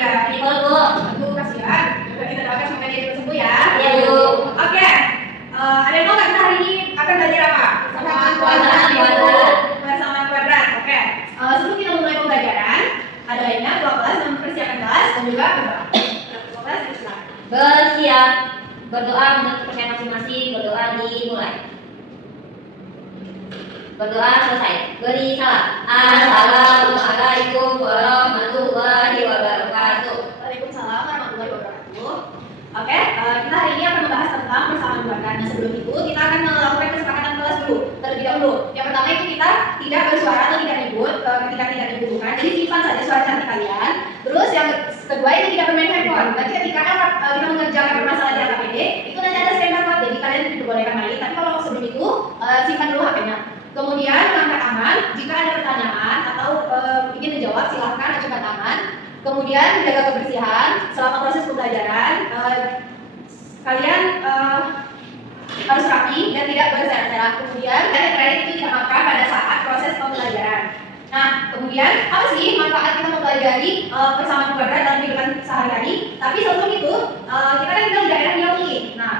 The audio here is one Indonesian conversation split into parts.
iya. Betul, Bu. Aduh, kasihan. Coba kita doakan semoga dia cepat sembuh ya. Iya, Bu. Oke. Ada yang mau nggak kita hari ini akan belajar apa? Persamaan kuadrat. Persamaan kuadrat. Oke. Sebelum kita mulai pembelajaran, ada baiknya ketua kelas mempersiapkan kelas dan juga berdoa. Ketua kelas silakan. Bersiap. Berdoa untuk percaya masing-masing. Berdoa dimulai. Berdoa selesai. Beri salam. Assalamualaikum warahmatullahi wabarakatuh. Waalaikumsalam warahmatullahi wabarakatuh. Oke, kita hari ini akan membahas tentang persamaan kuadrat. Nah, sebelum itu kita akan melakukan kesepakatan kelas dulu. Terlebih dahulu. Yang pertama itu kita tidak bersuara atau tidak ribut ketika tidak dibutuhkan. Jadi simpan saja suara cantik kalian. Terus yang kedua itu tidak bermain handphone. Nanti ketika kita mengerjakan permasalahan di LKPD, itu nanti ada standar code. Jadi kalian diperbolehkan main. Tapi kalau sebelum itu simpan dulu HP-nya. Kemudian angkat tangan jika ada pertanyaan atau ingin menjawab silahkan acungkan tangan. Kemudian jaga kebersihan selama proses pembelajaran. Kalian harus rapi dan tidak berserak-serak. Kemudian kredit itu tidak makan pada saat proses pembelajaran. Nah, kemudian apa sih manfaat kita mempelajari persamaan kuadrat dalam kehidupan sehari-hari? Tapi sebelum itu kita kan tinggal di daerah Riau ini. Nah,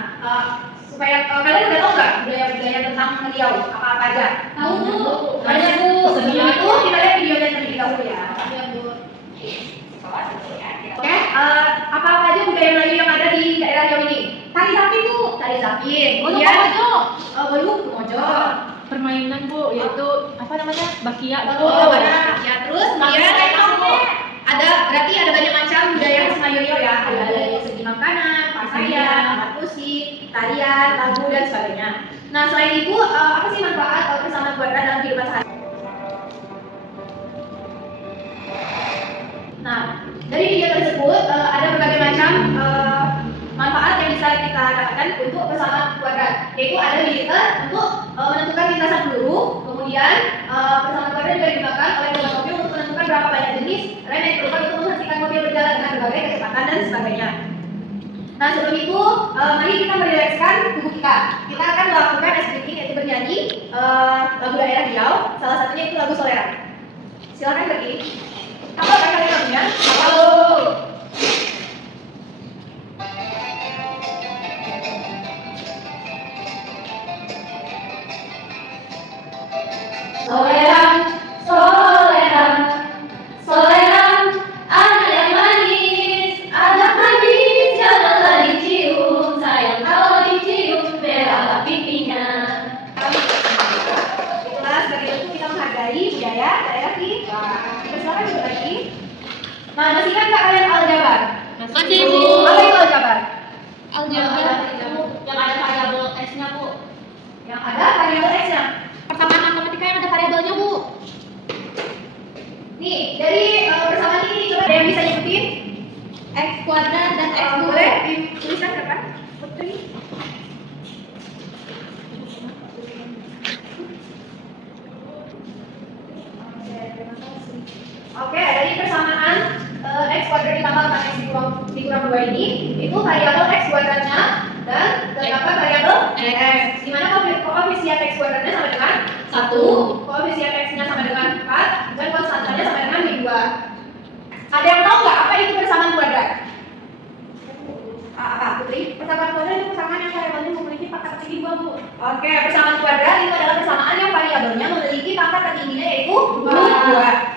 supaya kalian udah tahu nggak budaya-budaya tentang Riau apa aja? Tahu, Bu. Banyak, Bu. Sebelum itu kita lihat videonya terlebih dahulu ya. Oke, apa aja budaya Melayu yang ada di daerah Riau ini? Tari Zapin, Bu. Tari Zapin. Kemudian Mojo. Permainan, Bu, yaitu apa namanya? Bakia. Ya, terus kemudian ada berarti ada banyak macam budaya khas Melayu Riau ya. Ada dari segi makanan, pakaian, alat musik, tarian, lagu dan sebagainya. Nah, selain itu apa sih manfaat persamaan kuadrat dalam kehidupan sehari-hari? Nah, dari video tersebut ada berbagai macam manfaat yang bisa kita dapatkan untuk persamaan kuadrat. Yaitu ada militer untuk menentukan lintasan peluru, kemudian persamaan kuadrat juga digunakan oleh pilot mobil untuk menentukan berapa banyak jenis rem yang diperlukan untuk menghentikan mobil berjalan dengan berbagai kecepatan dan sebagainya. Nah, sebelum itu mari kita merilekskan tubuh kita. Kita akan melakukan SBK yaitu bernyanyi lagu daerah Riau. Salah satunya itu lagu Solera. Silakan pergi. Apa kalian lagunya? Halo. Soleram, soleram, soleram, anak yang manis, janganlah dicium, sayang kalau dicium, merahlah pipinya. Itulah sebagai bentuk kita menghargai budaya daerah kita. Silakan coba lagi. Nah, masih ingat nggak kalian aljabar? Masih, Bu. Apa itu aljabar? Aljabar yang ada variabel x-nya, Bu. Yang ada variabel x-nya. Persamaan matematika yang ada variabelnya, Bu. Nih, dari persamaan ini coba ada yang bisa nyebutin? X kuadrat dan x Boleh dituliskan berapa? Putri. Oke, dari persamaan x kuadrat ditambah dengan x dikurang 2 ini, itu variabel x kuadratnya dan terdapat variabel x. Di mana koefisien x kuadratnya sama dengan 1, koefisien x-nya sama dengan 4, dan konstantanya sama dengan -2. Ada yang tahu nggak apa itu persamaan kuadrat? Apa, Putri? Persamaan kuadrat itu persamaan yang variabelnya memiliki pangkat tertinggi 2, Bu. Oke, persamaan kuadrat itu adalah persamaan yang variabelnya memiliki pangkat tertingginya yaitu 2.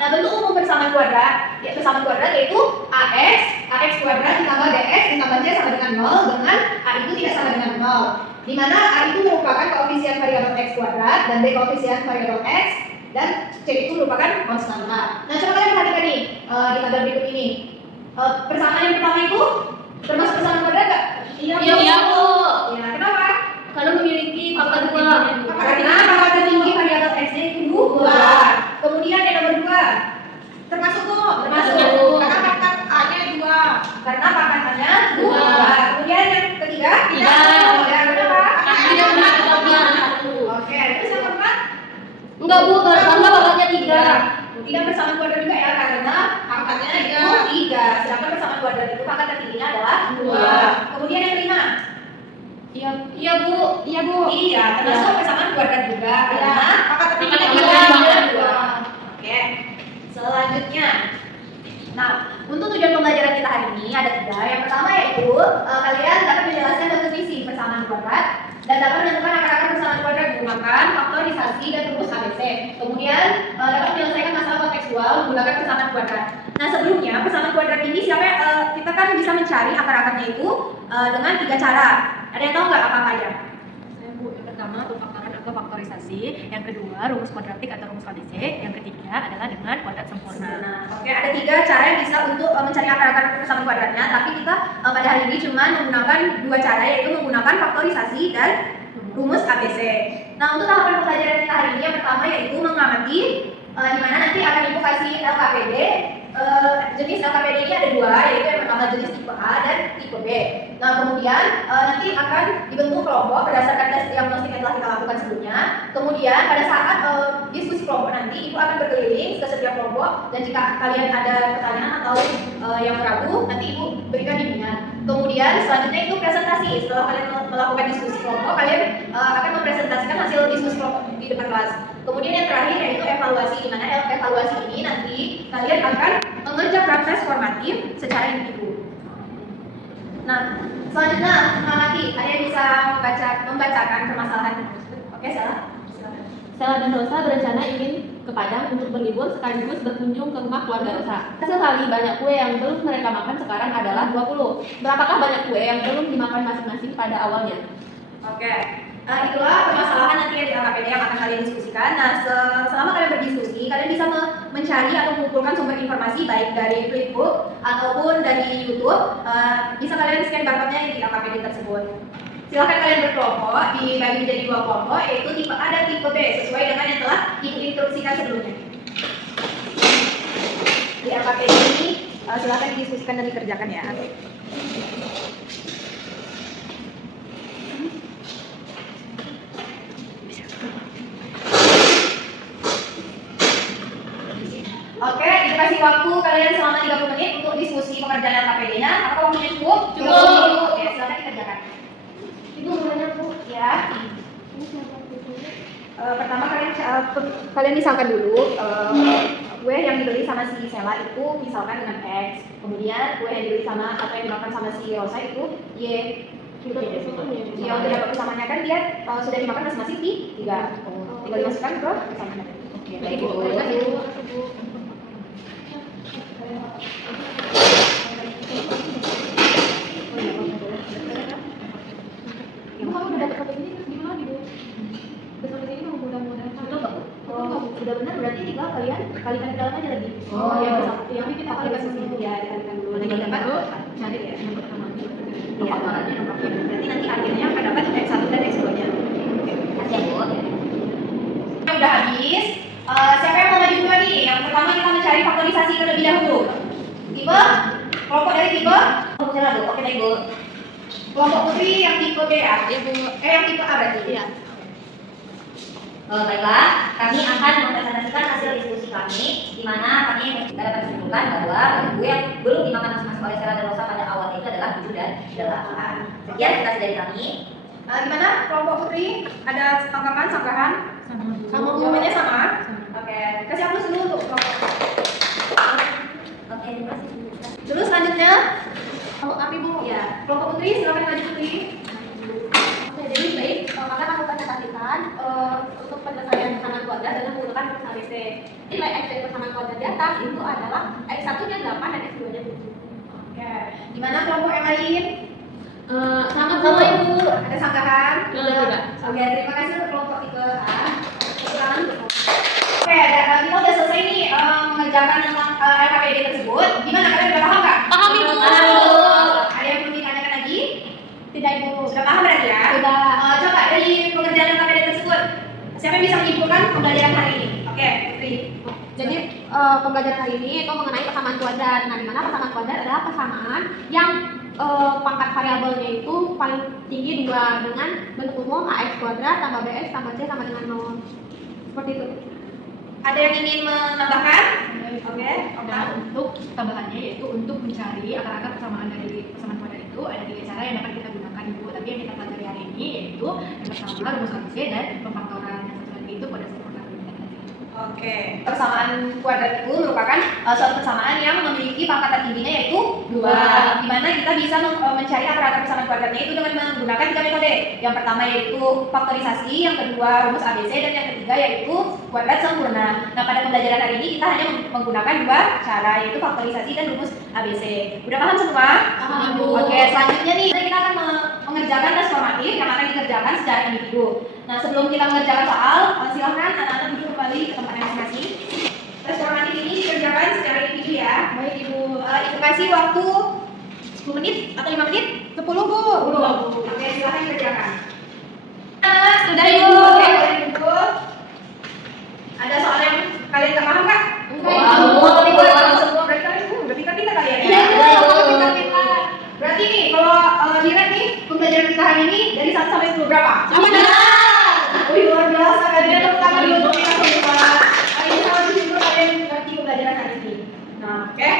Nah, bentuk umum persamaan kuadrat, yaitu ax kuadrat ditambah bx ditambah c sama dengan 0 dengan a itu tidak sama dengan 0. Di mana a itu merupakan koefisien variabel x kuadrat dan b koefisien variabel x dan c itu merupakan konstanta. Nah, coba kalian perhatikan nih di tabel berikut ini. Persamaan yang pertama itu termasuk persamaan kuadrat nggak? Iya, Bu. Ya, kenapa? Kalau memiliki pangkat 2. Karena pangkat tertinggi variabel x-nya itu 2. Kemudian yang nomor 2 termasuk tuh, termasuk. Karena pangkat a-nya 2. Karena pangkat a-nya 2. Kemudian yang ketiga Tidak. Ya, kenapa? Tidak pernah kelebihan 1. Oke, terus yang keempat Enggak, Bu, karena pangkatnya 3. tidak persamaan kuadrat juga ya karena pangkatnya itu 3. Sedangkan persamaan kuadrat itu pangkat tertingginya adalah 2. Kemudian yang kelima. Iya, Bu. Iya, termasuk persamaan kuadrat juga karena pangkat tertingginya Pangkat 2. Oke. Selanjutnya. Nah, untuk tujuan pembelajaran kita faktorisasi dan rumus ABC. Kemudian dapat menyelesaikan masalah kontekstual menggunakan persamaan kuadrat. Nah sebelumnya persamaan kuadrat ini kita kan bisa mencari akar-akarnya itu dengan 3 cara. Ada yang tahu nggak apa aja? Yang pertama untuk faktoran atau faktorisasi, yang kedua rumus kuadratik atau rumus ABC, yang ketiga adalah dengan kuadrat sempurna. Nah, oke, ada 3 cara yang bisa untuk mencari akar-akar persamaan kuadratnya, tapi kita pada hari ini cuma menggunakan 2 cara, yaitu menggunakan faktorisasi dan rumus ABC. Nah, untuk tahapan pembelajaran kita hari ini yang pertama yaitu mengamati, di mana nanti akan Ibu kasih LKPD. Jenis LKPD ini ada 2, yaitu yang pertama jenis tipe A dan tipe B. Nah, kemudian nanti akan dibentuk kelompok berdasarkan tes diagnostik yang telah kita lakukan sebelumnya. Kemudian pada saat diskusi kelompok nanti, Ibu akan berkeliling ke setiap kelompok, dan jika kalian ada pertanyaan atau yang ragu, nanti Ibu berikan bimbingan. Kemudian selanjutnya itu presentasi. Setelah kalian melakukan diskusi kelompok, kalian akan mempresentasikan hasil diskusi kelompok di depan kelas. Kemudian yang terakhir yaitu evaluasi, di mana evaluasi ini nanti kalian akan mengerjakan praktek formatif secara individu. Nah, selanjutnya mengamati. Ada yang bisa membacakan permasalahan tersebut? Oke, salah. Silakan. Sela dan Rosa berencana ingin ke Padang untuk berlibur sekaligus berkunjung ke rumah keluarga Rosa. Sesekali banyak kue yang belum mereka makan sekarang adalah 20. Berapakah banyak kue yang belum dimakan masing-masing pada awalnya? Oke. Itulah permasalahan nanti yang di LKPD yang akan kalian diskusikan. Nah, selama kalian berdiskusi, kalian bisa mencari atau mengumpulkan sumber informasi baik dari Flipbook ataupun dari YouTube. Bisa kalian scan barcode-nya di LKPD tersebut. Silahkan kalian berkelompok, dibagi menjadi 2 kelompok, yaitu tipe A dan tipe B, sesuai dengan yang telah Ibu instruksikan sebelumnya. Di LKPD ini, silahkan didiskusikan dan dikerjakan ya. Oke, dikasih waktu kalian selama 30 menit untuk diskusi pekerjaan LKPD-nya. Apakah waktunya cukup? Cukup. Oke, silakan dikerjakan. Ibu mau nanya, Bu. Ya. Pertama kalian misalkan dulu kue yang dibeli sama si Sela itu misalkan dengan X. Kemudian kue yang dibeli sama atau yang dimakan sama si Rosa itu Y. Gitu ya. Yang udah dapat persamanya kan dia sudah dimakan masing-masing di 3. Tinggal dimasukkan ke persamaan. Oke, baik Bu. Kamu udah dapat KTP ini terus gimana lagi, Bu? Besok ini mau mudah-mudahan. Sudah benar berarti tinggal kalian kalikan ke dalam aja lagi. Ya, yang kita kalikan dulu ya, dikalikan dulu. Nanti dapat cari ya yang pertama. Iya, berarti nanti akhirnya akan dapat X1 dan X2-nya. Kasih ya, Bu. Udah habis. Siapa yang mau maju dulu nih? Yang pertama kita mencari faktorisasi terlebih dahulu. Tipe kelompok dari tipe Salah, Bu. Oke, baik, Bu. kelompok Putri yang tipe B ya, Bu. Yang tipe A berarti. Iya. Baiklah, kami akan mempresentasikan hasil diskusi kami, di mana kami dapat menyimpulkan bahwa kue yang belum dimakan masing-masing oleh Sela dan Rosa pada awalnya itu adalah 7 dan 8. Sekian cita dari kami. Gimana kelompok Putri? Ada tanggapan, sanggahan? Sama. Jawabannya sama? Oke, kasih hapus dulu untuk kelompok. Oke, terima kasih. Terus selanjutnya, Kalau kami, Bu, ya kelompok Putri, silakan maju Putri. oke, jadi baik, maka lakukan catatan untuk penyelesaian persamaan kuadrat dengan menggunakan rumus ABC. Nilai X dari persamaan kuadrat di atas itu adalah X1-nya 8 dan X2-nya 7. Oke, gimana kelompok yang lain? Sama Ibu. Ada sanggahan? Tidak. Oke, terima kasih untuk kelompok tipe A. Silakan untuk kelompok. Oke, kita udah selesai nih mengerjakan tentang LKPD tersebut. Gimana kalian udah paham nggak? Paham, Ibu. Ada yang perlu ditanyakan lagi? Tidak, Ibu. Sudah paham berarti ya? Sudah. Coba dari pengerjaan LKPD tersebut, siapa yang bisa menyimpulkan pembelajaran hari ini? Oke, Putri. Jadi pembelajaran hari ini itu mengenai persamaan kuadrat. Nah, di mana persamaan kuadrat adalah persamaan yang pangkat variabelnya itu paling tinggi 2 dengan bentuk umum ax kuadrat tambah bx tambah c sama dengan 0. Seperti itu. Ada yang ingin menambahkan? Oke, Dan untuk tambahannya yaitu untuk mencari akar-akar persamaan dari persamaan kuadrat itu ada 3 cara yang dapat kita gunakan, Ibu. Tapi yang kita pelajari hari ini yaitu yang pertama rumus ABC dan pemfaktoran, yang satu lagi itu kuadrat sempurna. Oke. Oke, persamaan kuadrat itu merupakan suatu persamaan yang memiliki pangkat tertingginya yaitu 2. Di mana kita bisa mencari akar-akar persamaan kuadratnya itu dengan menggunakan 3 metode. Yang pertama yaitu faktorisasi, yang kedua rumus ABC, dan yang ketiga yaitu kuadrat sempurna. Nah, pada pembelajaran hari ini kita hanya menggunakan 2 cara, yaitu faktorisasi dan rumus ABC. Udah paham semua? Paham, Bu. Oke, selanjutnya nih kita akan mengerjakan tes formatif yang akan dikerjakan secara individu. Nah, sebelum kita mengerjakan soal, silahkan anak-anak duduk kembali ke tempatnya masing-masing. Tes formatif ini dikerjakan secara individu ya. Baik, Ibu. Ibu kasih waktu 10 menit atau 5 menit? 10, Bu. 10. Oke, silahkan dikerjakan. Sudah, Ibu. Oke, boleh duduk. Ada soal yang kalian nggak paham nggak? Enggak, Ibu. Ibu, kalau semua berarti kalian udah pintar-pintar kalian ya? Iya, Bu. Iya, Ibu. Kalau pintar-pintar. Berarti nih, kalau Jiran nih, pembelajaran kita hari ini dari 1 sampai 10 berapa? Wih, luar biasa, kalian tepuk tangan dulu untuk kita semua. Ini sama di situ kalian ngerti pembelajaran hari ini. Nah, oke.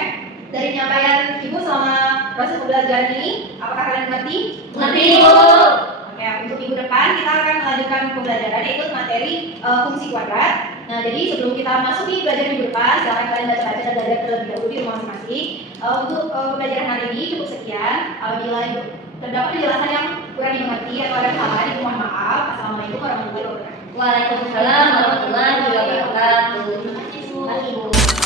Dari penyampaian Ibu selama proses pembelajaran ini, apakah kalian mengerti? Ngerti, Ibu. Oke, untuk minggu depan kita akan melanjutkan pembelajaran yaitu materi fungsi kuadrat. Nah, jadi sebelum kita masuk nih belajar minggu depan, silakan kalian baca-baca dan belajar terlebih dahulu di rumah masing-masing. Untuk pembelajaran hari ini cukup sekian. Apabila terdapat penjelasan yang kurang dimengerti atau ada kesalahan, itu mohon maaf. Assalamualaikum warahmatullahi wabarakatuh. Waalaikumsalam warahmatullahi wabarakatuh. Terima kasih, Bu. Terima kasih, Bu.